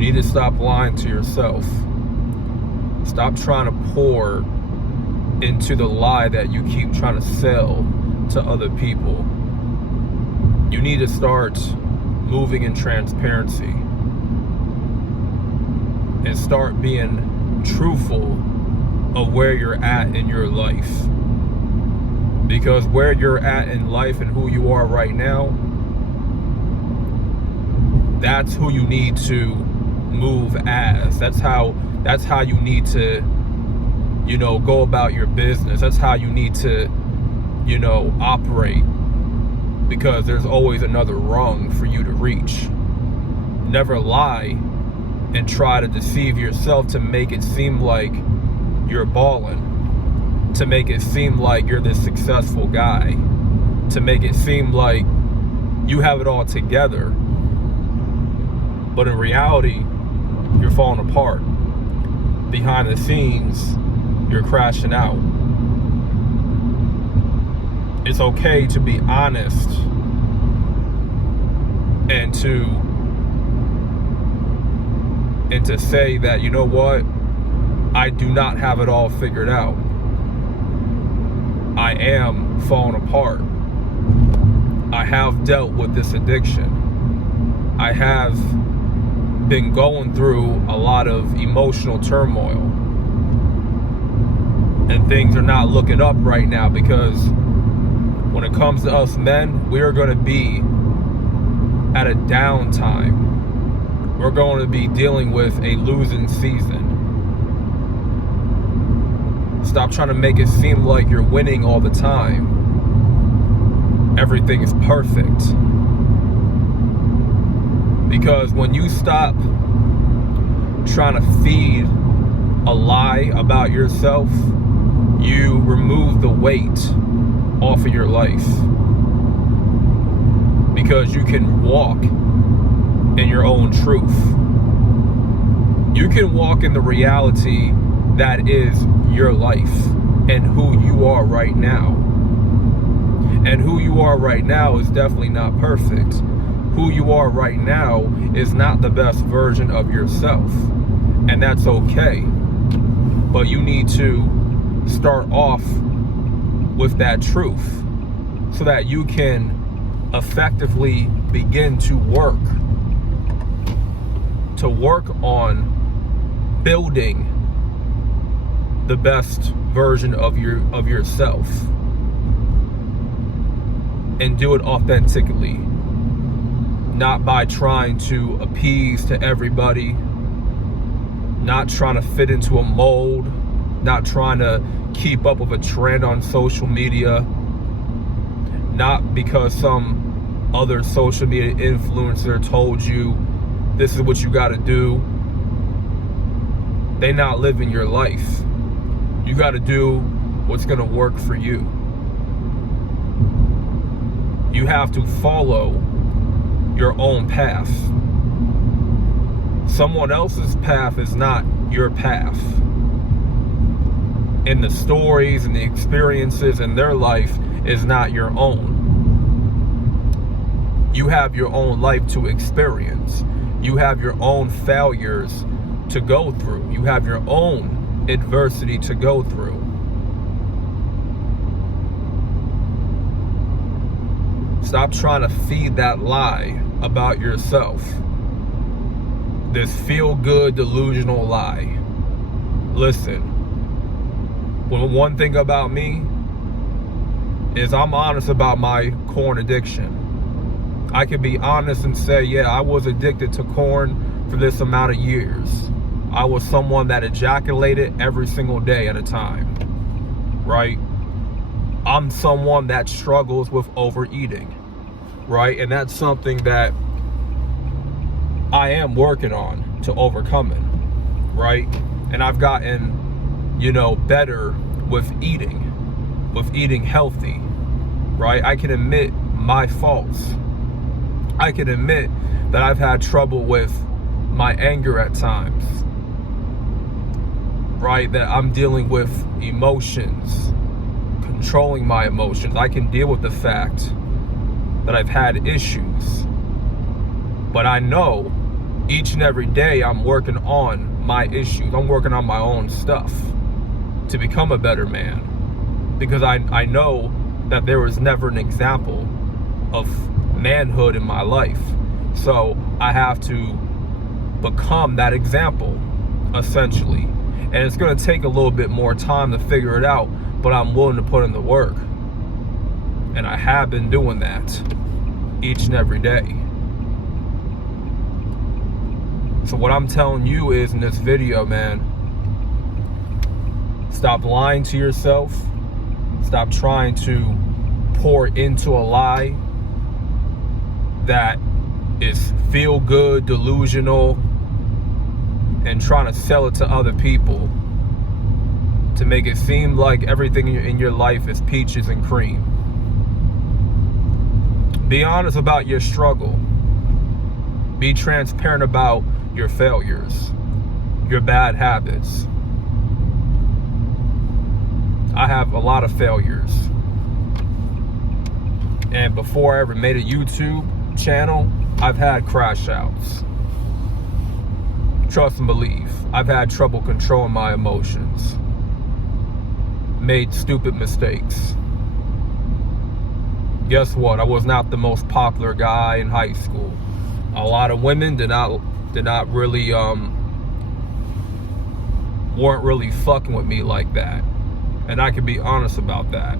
need to stop lying to yourself. Stop trying to pour into the lie that you keep trying to sell to other people. You need to start moving in transparency and start being truthful of where you're at in your life. Because where you're at in life and who you are right now, that's who you need to move as. That's how you need to, go about your business. That's how you need to, operate. Because there's always another rung for you to reach. Never lie and try to deceive yourself to make it seem like you're balling, to make it seem like you're this successful guy, to make it seem like you have it all together. But in reality, you're falling apart. Behind the scenes, you're crashing out. It's okay to be honest and to say that, you know what, I do not have it all figured out. I am falling apart. I have dealt with this addiction. I have been going through a lot of emotional turmoil. And things are not looking up right now, because when it comes to us men, we are going to be at a downtime. We're going to be dealing with a losing season. Stop trying to make it seem like you're winning all the time. Everything is perfect. Because when you stop trying to feed a lie about yourself, you remove the weight off of your life. Because you can walk in your own truth. You can walk in the reality that is your life and who you are right now. And who you are right now is definitely not perfect. Who you are right now is not the best version of yourself. And that's okay. But you need to start off with that truth so that you can effectively begin to work on building the best version of yourself, and do it authentically, not by trying to appease to everybody, not trying to fit into a mold, not trying to keep up with a trend on social media, not because some other social media influencer told you this is what you got to do. They not living your life. You got to do what's going to work for you. You have to follow your own path. Someone else's path is not your path. And the stories and the experiences in their life is not your own. You have your own life to experience. You have your own failures to go through. You have your own adversity to go through. Stop trying to feed that lie about yourself. This feel-good, delusional lie. Listen, one thing about me is I'm honest about my corn addiction. I can be honest and say, yeah, I was addicted to corn for this amount of years. I was someone that ejaculated every single day at a time, right? I'm someone that struggles with overeating, right? And that's something that I am working on to overcoming, right? And I've gotten, better with eating healthy, right? I can admit my faults. I can admit that I've had trouble with my anger at times, right? That I'm dealing with emotions, controlling my emotions. I can deal with the fact that I've had issues. But I know each and every day I'm working on my issues. I'm working on my own stuff to become a better man, because I know that there was never an example of manhood in my life. So I have to become that example, essentially. And it's going to take a little bit more time to figure it out, but I'm willing to put in the work. And I have been doing that each and every day. So what I'm telling you is, in this video, man, stop lying to yourself. Stop trying to pour into a lie that is feel good, delusional, and trying to sell it to other people to make it seem like everything in your life is peaches and cream. Be honest about your struggle. Be transparent about your failures, your bad habits. I have a lot of failures. And before I ever made a YouTube channel, I've had crash outs. Trust and believe. I've had trouble controlling my emotions. Made stupid mistakes. Guess what? I was not the most popular guy in high school. A lot of women did not really weren't really fucking with me like that. And I can be honest about that.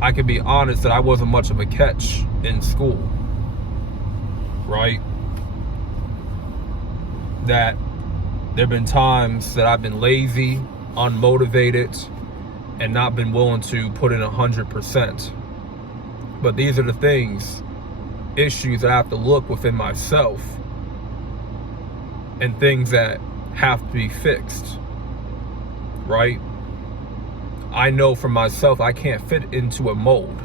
I can be honest that I wasn't much of a catch in school. Right? That there have been times that I've been lazy, unmotivated, and not been willing to put in 100%. But these are the things, issues that I have to look within myself, and things that have to be fixed. Right? I know for myself I can't fit into a mold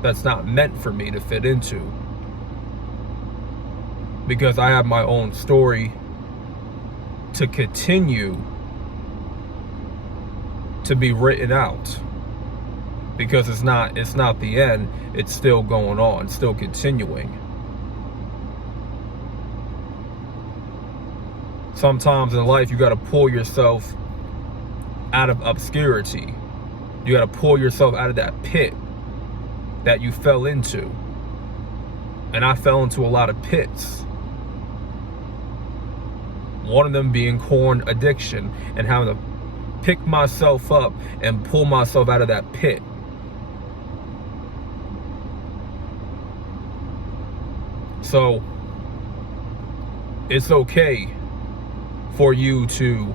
that's not meant for me to fit into, because I have my own story to continue to be written out, because it's not the end, it's still going on, still continuing. Sometimes in life you got to pull yourself out of obscurity. You got to pull yourself out of that pit that you fell into. And I fell into a lot of pits. One of them being corn addiction, and having to pick myself up and pull myself out of that pit. So it's okay for you to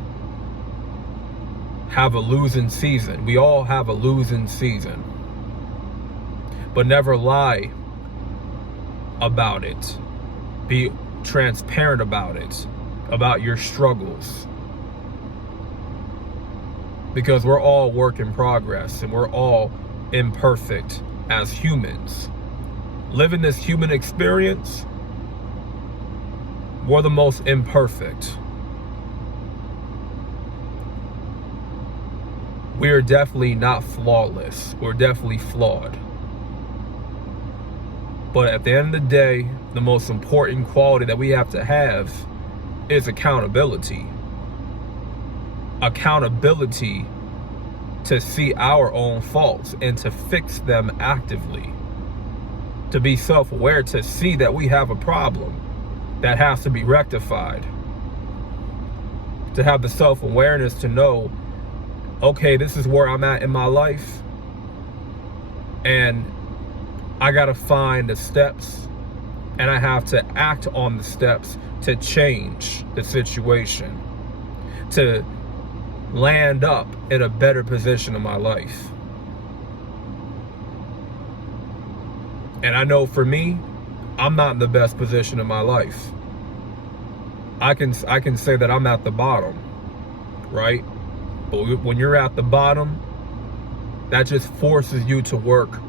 have a losing season. We all have a losing season. But never lie about it. Be transparent about it, about your struggles. Because we're all work in progress, and we're all imperfect as humans. Living this human experience, we're the most imperfect. We are definitely not flawless. We're definitely flawed. But at the end of the day, the most important quality that we have to have is accountability. Accountability to see our own faults and to fix them actively. To be self-aware, to see that we have a problem that has to be rectified. To have the self-awareness to know, okay, this is where I'm at in my life, and I gotta find the steps, and I have to act on the steps to change the situation, to land up in a better position in my life. And I know for me, I'm not in the best position in my life. I can say that I'm at the bottom, right? But when you're at the bottom, that just forces you to work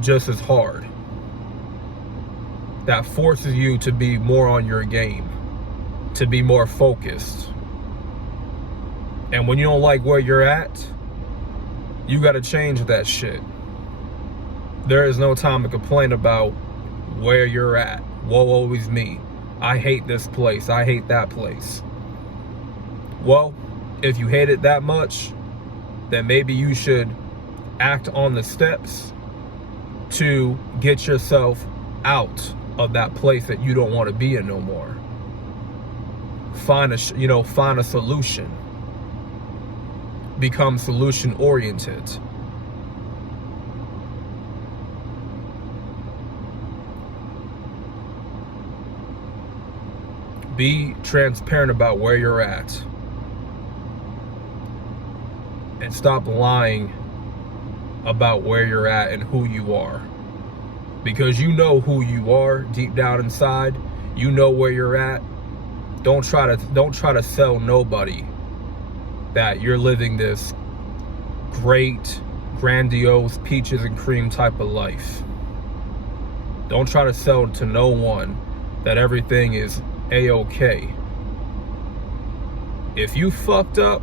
just as hard. That forces you to be more on your game, to be more focused. And when you don't like where you're at, you got to change that shit. There is no time to complain about where you're at. Woe always me. I hate this place. I hate that place. Well, if you hate it that much, then maybe you should act on the steps to get yourself out of that place that you don't want to be in no more. Find a solution. Become solution oriented. Be transparent about where you're at. And stop lying about where you're at and who you are. Because you know who you are deep down inside. You know where you're at. Don't try to sell nobody that you're living this great, grandiose, peaches and cream type of life. Don't try to sell to no one that everything is A-okay. If you fucked up,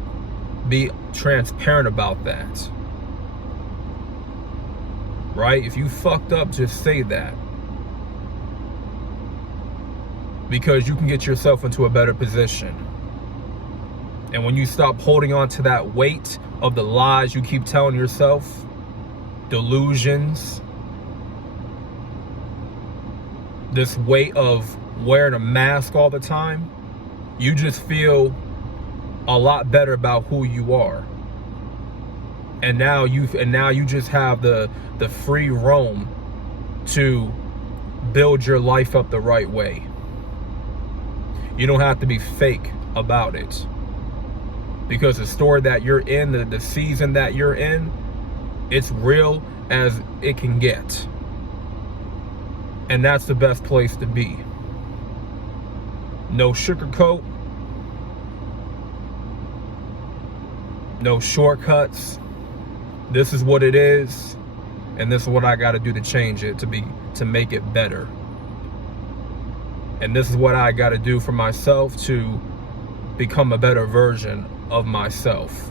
be transparent about that. Right? If you fucked up, just say that. Because you can get yourself into a better position. And when you stop holding on to that weight of the lies you keep telling yourself, delusions, this weight of wearing a mask all the time, you just feel a lot better about who you are. And now you just have the free roam to build your life up the right way. You don't have to be fake about it. Because the story that you're in, the season that you're in, it's real as it can get. And that's the best place to be. No sugarcoat. No shortcuts. This is what it is. And this is what I got to do to change it, to make it better. And this is what I got to do for myself to become a better version of myself.